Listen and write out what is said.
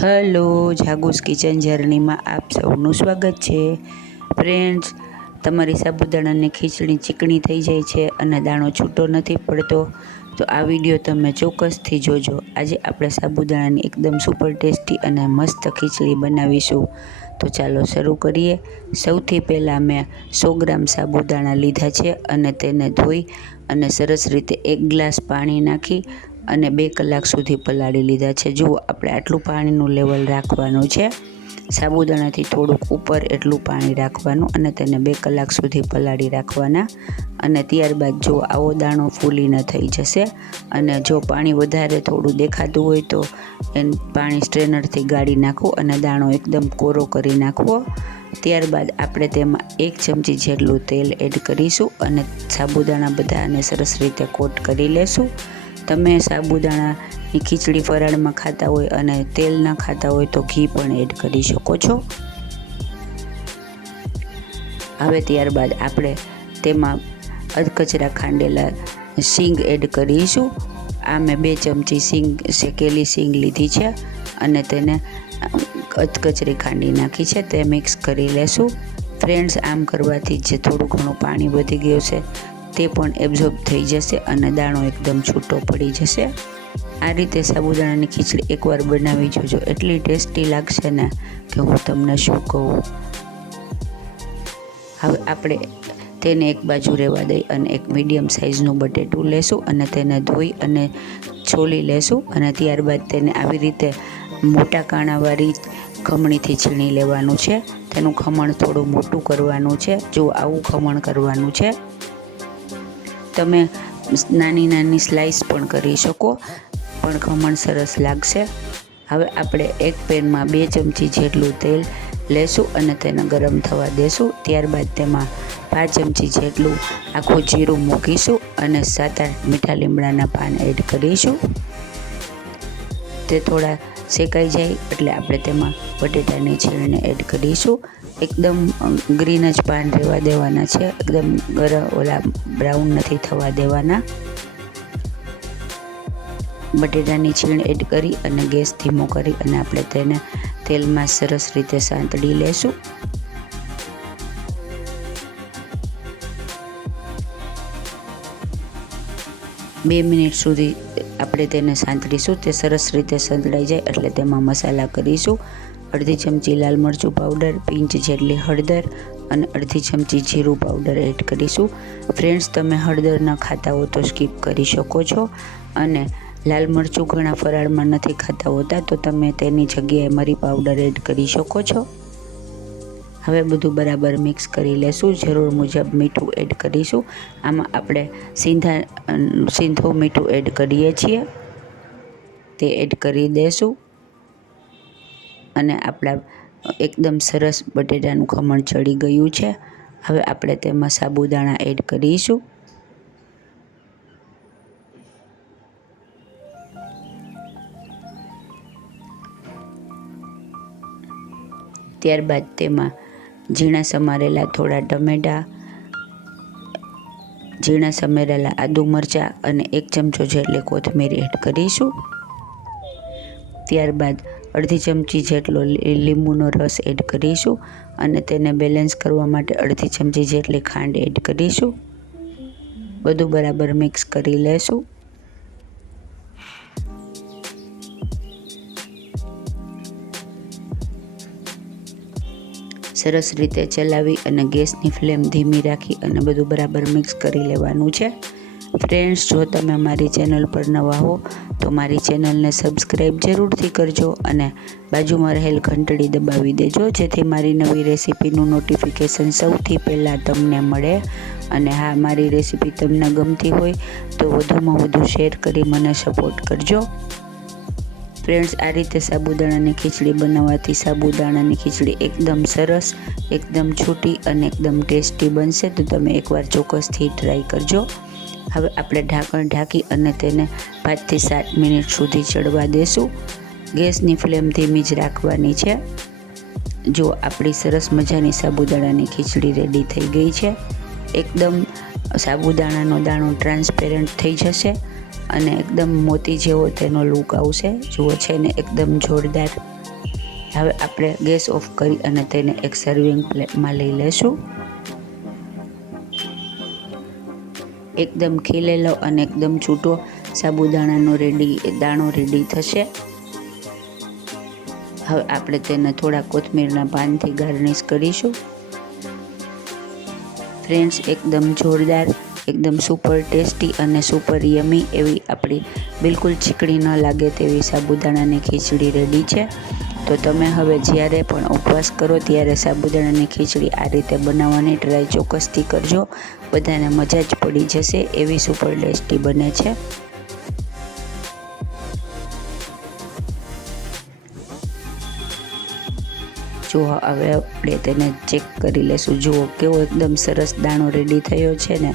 Hello, જાગુસ kitchen જર્નીમાં આપ સૌનું સ્વાગત છે. ફ્રેન્ડ્સ, તમારી સાબુદાણાની ખીચડી ચીકણી થઈ જાય છે અને દાણો છૂટો નથી પડતો, તો આ વીડિયો તમે ચોક્કસથી જોજો. આજે આપણે સાબુદાણાની એકદમ સુપર ટેસ્ટી અને મસ્ત ખીચડી બનાવીશું. તો ચાલો શરૂ કરીએ. સૌથી પહેલાં મેં સો ગ્રામ સાબુદાણા લીધા છે અને તેને ધોઈ અને સરસ રીતે એક ગ્લાસ પાણી નાખી અને બે કલાક સુધી પલાળી લીધા છે. જુઓ, આપણે આટલું પાણીનું લેવલ રાખવાનું છે. સાબુદાણાથી થોડુંક ઉપર એટલું પાણી રાખવાનું અને તેને બે કલાક સુધી પલાળી રાખવાના. અને ત્યારબાદ જો આવો દાણો ફૂલીને થઈ જશે અને જો પાણી વધારે થોડું દેખાતું હોય તો એ પાણી સ્ટ્રેનરથી ગાળી નાખો અને દાણો એકદમ કોરો કરી નાખવો. ત્યારબાદ આપણે તેમાં એક ચમચી જેટલું તેલ એડ કરીશું અને સાબુદાણા બધાને સરસ રીતે કોટ કરી લેશું. તમે સાબુદાણાની ખીચડી ફરાળમાં ખાતા હોય અને તેલ ન ખાતા હોય તો ઘી પણ એડ કરી શકો છો. હવે ત્યારબાદ આપણે તેમાં અધકચરા ખાંડેલા સિંગ એડ કરીશું. આ મેં બે ચમચી સિંગ, શેકેલી સિંગ લીધી છે અને તેને અધકચરી ખાંડી નાખી છે. તે મિક્સ કરી લેશું. ફ્રેન્ડ્સ, આમ કરવાથી જે થોડું ઘણું પાણી વધી ગયું છે. તે પણ એબ્ઝોર્બ થઈ જશે અને દાણો એકદમ છૂટો પડી જશે. આ રીતે સાબુદાણાની ખીચડી એકવાર બનાવી જોજો. એટલી ટેસ્ટી લાગશે ને કે હું તમને શું કહું. હવે આપણે તેને એક બાજુ રહેવા દઈ અને એક મીડિયમ સાઇઝનું બટેટું લેશું અને તેને ધોઈ અને છોલી લેશું અને ત્યારબાદ તેને આવી રીતે મોટા કાણાવાળી ખમણીથી છીણી લેવાનું છે. તેનું ખમણ થોડું મોટું કરવાનું છે. જો આવું ખમણ કરવાનું છે તમે નાની નાની સ્લાઈસ પણ કરી શકો. પણ ખમણ સરસ લાગશે. હવે આપણે એક પેનમાં બે ચમચી જેટલું તેલ લેશું અને તેને ગરમ થવા દેશું. ત્યારબાદ તેમાં પાંચ ચમચી જેટલું આખું જીરું મૂકીશું અને સાત આઠ મીઠા લીમડાના પાન એડ કરીશું. તે થોડા શેકાઈ જાય એટલે આપણે તેમાં બટેટાની છીણને એડ કરીશું. એકદમ ગ્રીન જ પાન રહેવા દેવાના છે. એકદમ ગરમ ઓલા બ્રાઉન નથી થવા દેવાના. બટેટાની છીણ એડ કરી અને ગેસ ધીમો કરી અને આપણે તેને તેલમાં સરસ રીતે સાંતળી લેશું. બે મિનિટ સુધી આપણે તેને સાંતળીશું. તે સરસ રીતે સંતળાઈ જાય એટલે તેમાં મસાલા કરીશું. અડધી ચમચી લાલ મરચું પાવડર પિંચ જેટલી હળદર અને અડધી ચમચી જીરું પાવડર એડ કરીશું. ફ્રેન્ડ્સ તમે હળદર ન ખાતા હો તો સ્કીપ કરી શકો છો અને લાલ મરચું ઘણા ફરાળમાં નથી ખાતા હોતા, તો તમે તેની જગ્યાએ મરી પાવડર એડ કરી શકો છો. હવે બધું બરાબર મિક્સ કરી લેશું. જરૂર મુજબ મીઠું એડ કરીશું. આમાં આપણે સિંધા, સિંધો મીઠું એડ કરીએ છીએ. તે એડ કરી દેશું. અને આપણા એકદમ સરસ બટેટાનું ખમણ ચડી ગયું છે. હવે આપણે તેમાં સાબુદાણા એડ કરીશું. ત્યારબાદ તેમાં ઝીણા સમારેલા થોડા ટમેટાં, ઝીણા સમારેલા આદુ મરચાં અને એક ચમચો જેટલી કોથમીર એડ કરીશું. ત્યારબાદ અડધી ચમચી જેટલો લીંબુનો રસ એડ કરીશું અને તેને બેલેન્સ કરવા માટે અડધી ચમચી જેટલી ખાંડ એડ કરીશું. બધું બરાબર મિક્સ કરી લેશું. સરસ રીતે ચલાવી અને ગેસની ફ્લેમ ધીમી રાખી અને બધું બરાબર મિક્સ કરી લેવાનું છે. ફ્રેન્ડ્સ, જો તમે મારી ચેનલ પર નવા હો, તો મારી ચેનલને સબસ્ક્રાઈબ જરૂરથી કરજો અને બાજુમાં રહેલ ઘંટડી દબાવી દેજો, જેથી મારી નવી રેસીપીનું નોટિફિકેશન સૌથી પહેલાં તમને મળે. અને હા, મારી રેસીપી તમને ગમતી હોય, તો વધુમાં વધુ શેર કરી મને સપોર્ટ કરજો. ફ્રેન્ડ્સ આ રીતે સાબુદાણાની ખીચડી બનાવવાથી સાબુદાણાની ખીચડી એકદમ સરસ, એકદમ છૂટી અને એકદમ ટેસ્ટી બનશે. તો તમે એકવાર ચોક્કસથી ટ્રાય કરજો. હવે આપણે ઢાંકણ ઢાંકી અને તેને પાંચથી સાત મિનિટ સુધી ચડવા દેશું. ગેસની ફ્લેમ ધીમી જ રાખવાની છે. જો આપણી સરસ મજાની સાબુદાણાની ખીચડી રેડી થઈ ગઈ છે, એકદમ સાબુદાણાનો દાણો ટ્રાન્સપેરન્ટ થઈ જશે. અને એકદમ મોતી જેવો તેનો લુક આવશે. જુઓ છે ને, એકદમ જોરદાર. હવે આપણે ગેસ ઓફ કરી અને તેને એક સર્વિંગ પ્લેટમાં લઈ લેશું એકદમ ખીલેલો અને એકદમ છૂટો સાબુદાણાનો રેડી દાણો રેડી થશે. હવે આપણે તેને થોડા કોથમીરના પાનથી ગાર્નિશ કરીશું. ફ્રેન્ડ્સ એકદમ જોરદાર. એકદમ સુપર ટેસ્ટી અને સુપર યમી એવી આપણી બિલકુલ ચીકણી ન લાગે તેવી સાબુદાણાની ખીચડી રેડી છે. તો તમે હવે જ્યારે પણ ઉપવાસ કરો ત્યારે સાબુદાણાની ખીચડી આ રીતે બનાવવાની ટ્રાય ચોક્કસથી કરજો. બધાને મજા જ પડી જશે એવી સુપર ટેસ્ટી બને છે. જો હવે આપણે તેને ચેક કરી લેશું. જુઓ કેવો એકદમ સરસ દાણો રેડી થયો છે ને.